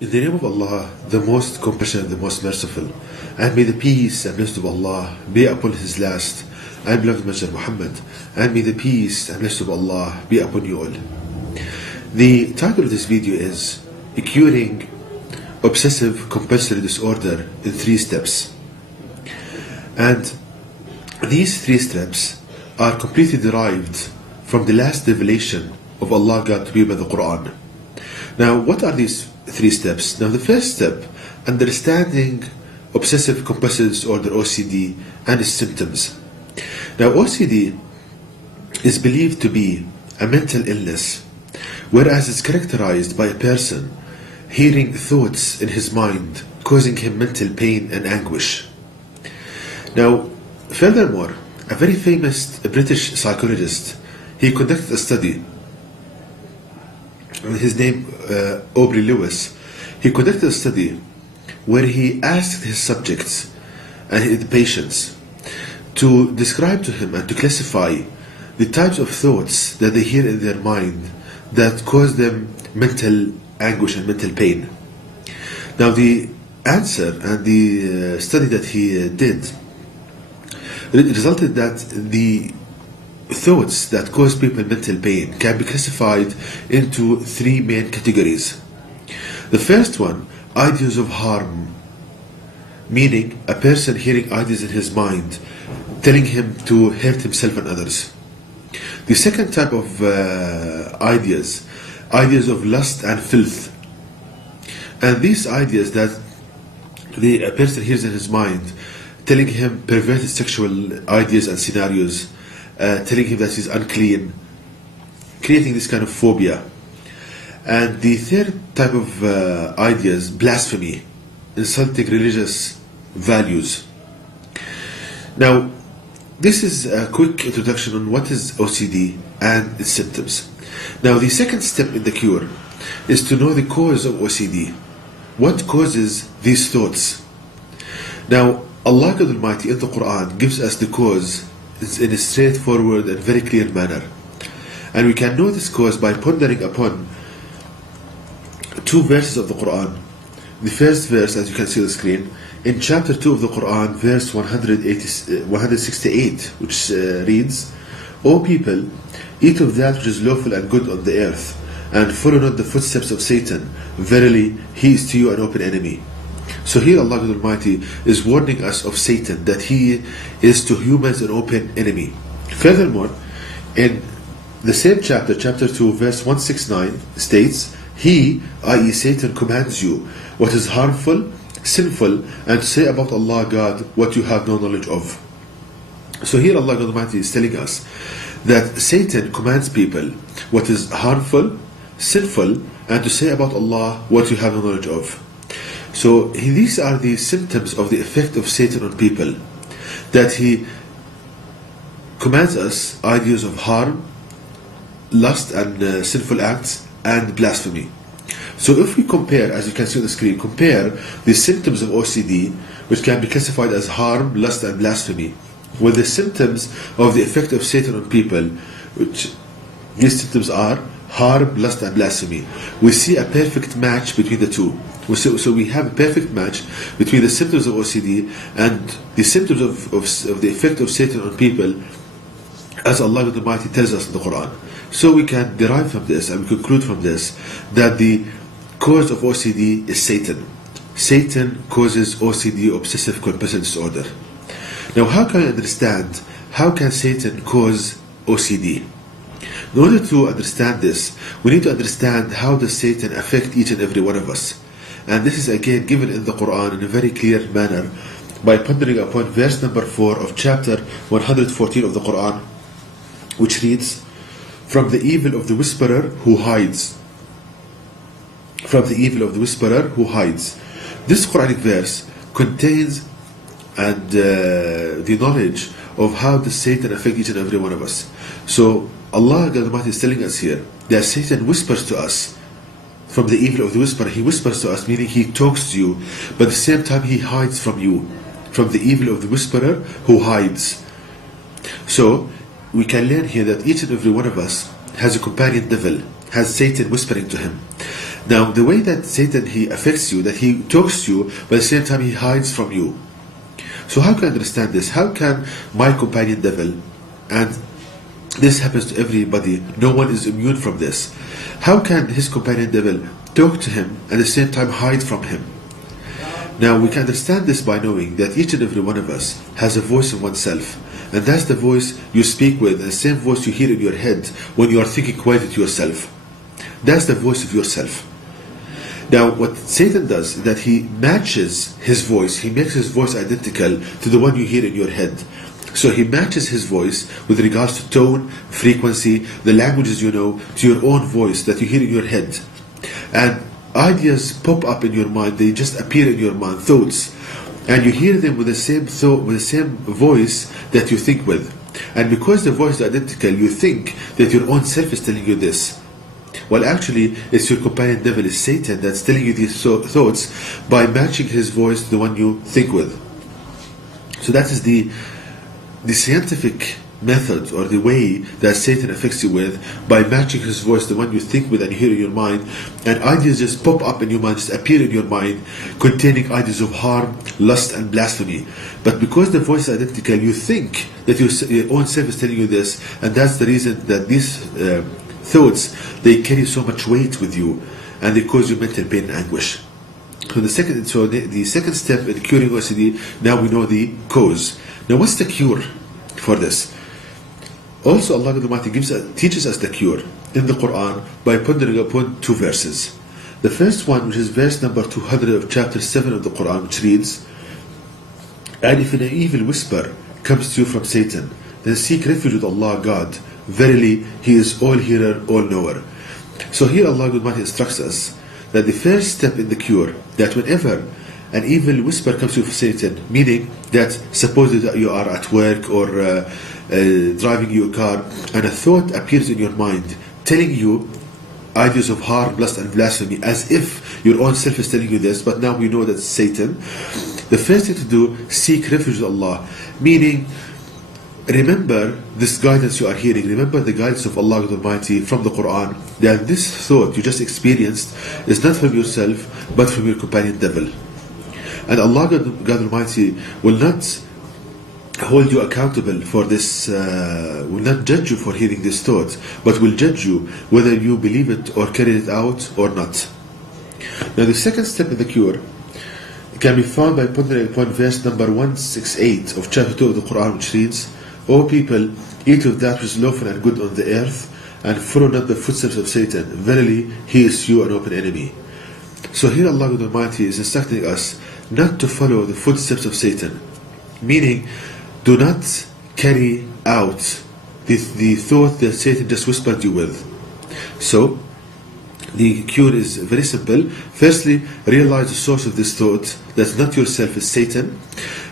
In the name of Allah, the most compassionate, the most merciful, and may the peace and blessing of Allah be upon His last and beloved Messenger Muhammad, and may the peace and blessing of Allah be upon you all. The title of this video is Curing Obsessive Compulsive Disorder in 3 steps. And these 3 steps are completely derived from the last revelation of Allah God to be by the Quran. Now, what are these 3 steps? Now, the first step, understanding obsessive compulsive disorder, OCD, and its symptoms. Now, OCD is believed to be a mental illness, whereas it's characterized by a person hearing thoughts in his mind causing him mental pain and anguish. Now, furthermore, a very famous British psychologist, he conducted a study. His name, Aubrey Lewis. He conducted a study where he asked his subjects and the patients to describe to him and to classify the types of thoughts that they hear in their mind that cause them mental anguish and mental pain. Now, the answer and the study that he did resulted that the thoughts that cause people mental pain can be classified into 3 main categories. The first one, ideas of harm, meaning a person hearing ideas in his mind telling him to hurt himself and others. The second type of ideas of lust and filth. And these ideas that a person hears in his mind telling him perverted sexual ideas and scenarios, telling him that he's unclean, creating this kind of phobia. And the third type of ideas, blasphemy, insulting religious values. Now, this is a quick introduction on what is OCD and its symptoms. Now, the second step in the cure is to know the cause of OCD. What causes these thoughts? Now, Allah God Almighty in the Quran gives us the cause in a straightforward and very clear manner. And we can know this cause by pondering upon 2 verses of the Quran. The first verse, as you can see on the screen, in chapter 2 of the Quran, verse 168, which reads, O people, eat of that which is lawful and good on the earth, and follow not the footsteps of Satan. Verily, he is to you an open enemy. So here Allah God Almighty is warning us of Satan, that he is to humans an open enemy. Furthermore, in the same chapter, chapter 2, verse 169 states, He, i.e. Satan, commands you what is harmful, sinful, and say about Allah God what you have no knowledge of. So here Allah God Almighty is telling us that Satan commands people what is harmful, sinful, and to say about Allah what you have no knowledge of. So these are the symptoms of the effect of Satan on people, that he commands us ideas of harm, lust and sinful acts, and blasphemy. So if we compare, as you can see on the screen, compare the symptoms of OCD, which can be classified as harm, lust and blasphemy, with the symptoms of the effect of Satan on people, which these symptoms are harm, lust and blasphemy, we see a perfect match between the two. So we have a perfect match between the symptoms of OCD and the symptoms of the effect of Satan on people, as Allah Almighty tells us in the Quran. So we can derive from this and conclude from this that the cause of OCD is Satan. Satan causes OCD, obsessive compulsive disorder. Now, how can we understand, how can Satan cause OCD? In order to understand this, we need to understand how does Satan affect each and every one of us. And this is again given in the Quran in a very clear manner by pondering upon verse number 4 of chapter 114 of the Quran, which reads, From the evil of the whisperer who hides. From the evil of the whisperer who hides. This Quranic verse contains the knowledge of how does Satan affect each and every one of us. So Allah God Almighty is telling us here that Satan whispers to us. From the evil of the whisperer, he whispers to us, meaning he talks to you, but at the same time he hides from you. From the evil of the whisperer who hides. So we can learn here that each and every one of us has a companion devil, has Satan whispering to him. Now, the way that Satan, he affects you, that he talks to you, but at the same time he hides from you. So how can I understand this? How can my companion devil, and this happens to everybody, no one is immune from this, how can his companion devil talk to him and at the same time hide from him? Now, we can understand this by knowing that each and every one of us has a voice in oneself, and that's the voice you speak with, and the same voice you hear in your head when you are thinking quietly to yourself. That's the voice of yourself. Now, what Satan does is that he matches his voice, he makes his voice identical to the one you hear in your head. So he matches his voice with regards to tone, frequency, the languages you know, to your own voice that you hear in your head. And ideas pop up in your mind, they just appear in your mind, thoughts. And you hear them with the same thought, with the same voice that you think with. And because the voice is identical, you think that your own self is telling you this. Well, actually, it's your companion devil, is Satan, that's telling you these thoughts by matching his voice to the one you think with. So that is the scientific method, or the way that Satan affects you with, by matching his voice to the one you think with and you hear in your mind, and ideas just pop up in your mind, just appear in your mind, containing ideas of harm, lust and blasphemy. But because the voice is identical, you think that your own self is telling you this, and that's the reason that these thoughts, they carry so much weight with you, and they cause you mental pain and anguish. So the second step in curing OCD, now we know the cause. Now, what's the cure for this? Also, Allah Almighty teaches us the cure in the Quran by pondering upon two verses. The first one, which is verse number 200 of chapter 7 of the Quran, which reads, "And if an evil whisper comes to you from Satan, then seek refuge with Allah God. Verily, He is all-hearer, all-knower." So here Allah Almighty instructs us that the first step in the cure, that whenever an evil whisper comes to you from Satan, meaning that suppose that you are at work or driving your car, and a thought appears in your mind telling you ideas of harm, lust and blasphemy, as if your own self is telling you this, but now we know that it's Satan. The first thing to do, seek refuge with Allah, meaning remember this guidance you are hearing, remember the guidance of Allah Almighty from the Quran, that this thought you just experienced is not from yourself but from your companion devil. And Allah God Almighty will not hold you accountable for this, will not judge you for hearing this thought, but will judge you whether you believe it or carry it out or not. Now, the second step in the cure can be found by pondering upon verse number 168 of chapter 2 of the Quran, which reads, "O people, eat of that which is lawful and good on the earth, and follow not the footsteps of Satan. Verily, he is you an open enemy." So here Allah Almighty is instructing us not to follow the footsteps of Satan, meaning do not carry out the thought that Satan just whispered you with. So the cure is very simple. Firstly, realize the source of this thought, that's not yourself, is Satan.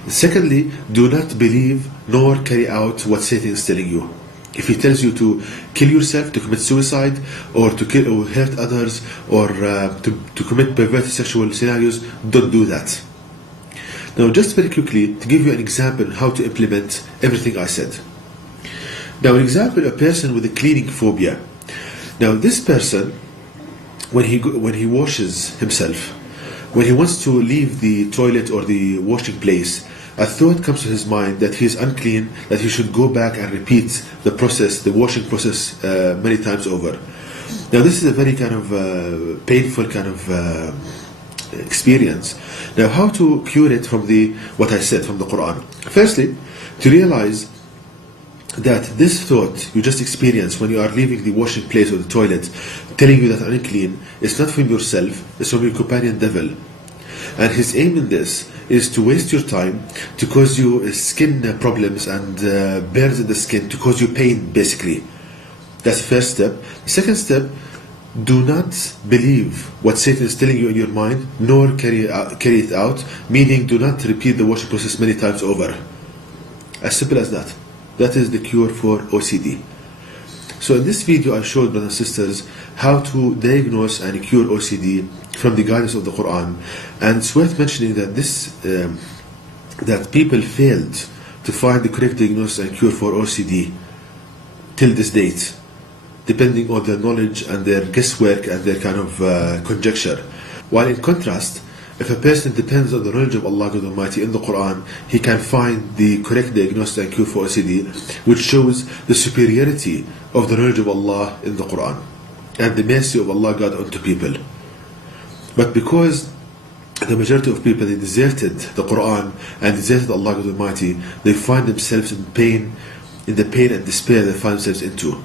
Secondly, do not believe nor carry out what Satan is telling you. If he tells you to kill yourself, to commit suicide, or to kill or hurt others, or to commit perverted sexual scenarios, don't do that. Now, just very quickly, to give you an example on how to implement everything I said. Now, an example, a person with a cleaning phobia. Now, this person, when he washes himself, when he wants to leave the toilet or the washing place, a thought comes to his mind that he is unclean, that he should go back and repeat the process, the washing process, many times over. Now, this is a very kind of painful kind of experience. Now, how to cure it from what I said from the Quran? Firstly, to realize that this thought you just experienced when you are leaving the washing place or the toilet, telling you that I'm unclean, is not from yourself, it's from your companion devil. And his aim in this is to waste your time, to cause you skin problems and burns in the skin, to cause you pain, basically. That's the first step. The second step, do not believe what Satan is telling you in your mind, nor carry it out, meaning do not repeat the washing process many times over. As simple as that. That is the cure for OCD. So in this video I showed, brothers and sisters, how to diagnose and cure OCD from the guidance of the Quran. And it's worth mentioning that that people failed to find the correct diagnosis and cure for OCD till this date. depending on their knowledge and their guesswork and their kind of conjecture. While in contrast, if a person depends on the knowledge of Allah God Almighty in the Quran, he can find the correct diagnosis and cure for OCD, which shows the superiority of the knowledge of Allah in the Quran and the mercy of Allah God unto people. But because the majority of people, they deserted the Quran and deserted Allah God Almighty, they find themselves in pain, in the pain and despair they find themselves into.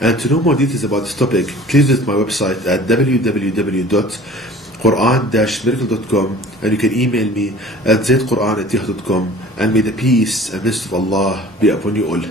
And to know more details about this topic, please visit my website at www.quran-miracle.com, and you can email me at zaidquran@yahoo.com, and may the peace and blessings of Allah be upon you all.